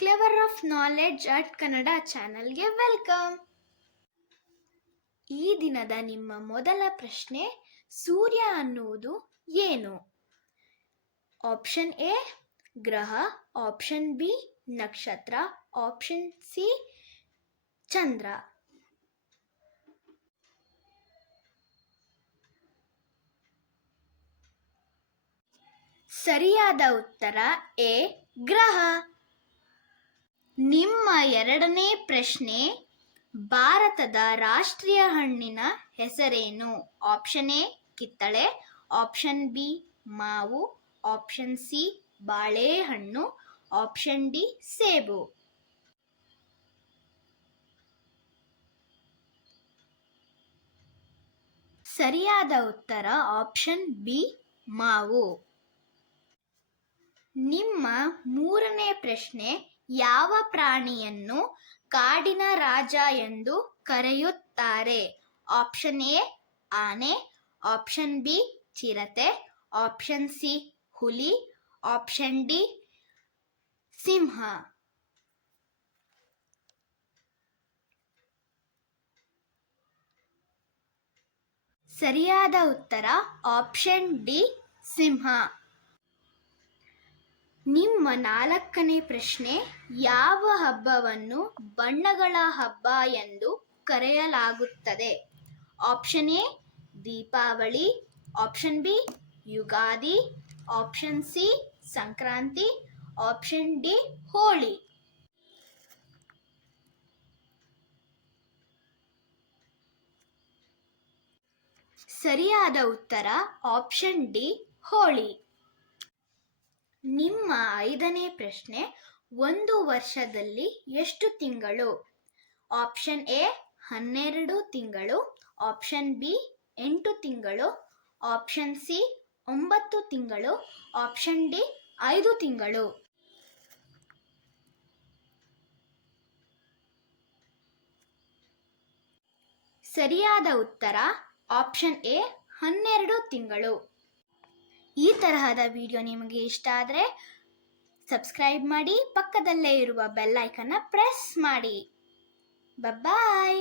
Clever of knowledge at Kannada ಚಾನಲ್ಗೆ welcome. ಈ ದಿನದ ನಿಮ್ಮ ಮೊದಲ ಪ್ರಶ್ನೆ, ಸೂರ್ಯ ಅನ್ನುವುದು ಏನು? ಆಪ್ಷನ್ ಎ ಗ್ರಹ, ಆಪ್ಷನ್ ಬಿ ನಕ್ಷತ್ರ, ಆಪ್ಷನ್ ಸಿ ಚಂದ್ರ. ಸರಿಯಾದ ಉತ್ತರ ಎ ಗ್ರಹ. ನಿಮ್ಮ ಎರಡನೇ ಪ್ರಶ್ನೆ, ಭಾರತದ ರಾಷ್ಟ್ರೀಯ ಹಣ್ಣಿನ ಹೆಸರೇನು? ಆಪ್ಷನ್ ಎ ಕಿತ್ತಳೆ, ಆಪ್ಷನ್ ಬಿ ಮಾವು, ಆಪ್ಷನ್ ಸಿ ಬಾಳೆಹಣ್ಣು, ಆಪ್ಷನ್ ಡಿ ಸೇಬು. ಸರಿಯಾದ ಉತ್ತರ ಆಪ್ಷನ್ ಬಿ ಮಾವು. ನಿಮ್ಮ ಮೂರನೇ ಪ್ರಶ್ನೆ, ಯಾವ ಪ್ರಾಣಿಯನ್ನು ಕಾಡಿನ ರಾಜ ಎಂದು ಕರೆಯುತ್ತಾರೆ? ಆಪ್ಷನ್ ಎ ಆನೆ, ಆಪ್ಷನ್ ಬಿ ಚಿರತೆ, ಆಪ್ಷನ್ ಸಿ ಹುಲಿ, ಆಪ್ಷನ್ ಡಿ ಸಿಂಹ. ಸರಿಯಾದ ಉತ್ತರ ಆಪ್ಷನ್ ಡಿ ಸಿಂಹ. ನಿಮ್ಮ ನಾಲ್ಕನೇ ಪ್ರಶ್ನೆ, ಯಾವ ಹಬ್ಬವನ್ನು ಬಣ್ಣಗಳ ಹಬ್ಬ ಎಂದು ಕರೆಯಲಾಗುತ್ತದೆ? Option A Deepavali, option B Ugadi, option C Sankranti, option D Holi. ಸರಿಯಾದ ಉತ್ತರ ಆಪ್ಷನ್ ಡಿ ಹೋಳಿ. ನಿಮ್ಮ ಐದನೇ ಪ್ರಶ್ನೆ, ಒಂದು ವರ್ಷದಲ್ಲಿ ಎಷ್ಟು ತಿಂಗಳು? ಆಪ್ಷನ್ ಎ 12 ತಿಂಗಳು, ಆಪ್ಷನ್ ಬಿ 8 ತಿಂಗಳು, ಆಪ್ಷನ್ ಸಿ 9 ತಿಂಗಳು, ಆಪ್ಷನ್ ಡಿ 5 ತಿಂಗಳು. ಸರಿಯಾದ ಉತ್ತರ ಆಪ್ಷನ್ ಎ 12 ತಿಂಗಳು. ಈ ತರಹದ ವಿಡಿಯೋ ನಿಮಗೆ ಇಷ್ಟ ಆದರೆ ಸಬ್ಸ್ಕ್ರೈಬ್ ಮಾಡಿ, ಪಕ್ಕದಲ್ಲೇ ಇರುವ ಬೆಲ್ ಐಕನ್ನ ಪ್ರೆಸ್ ಮಾಡಿ. ಬಾಯ್.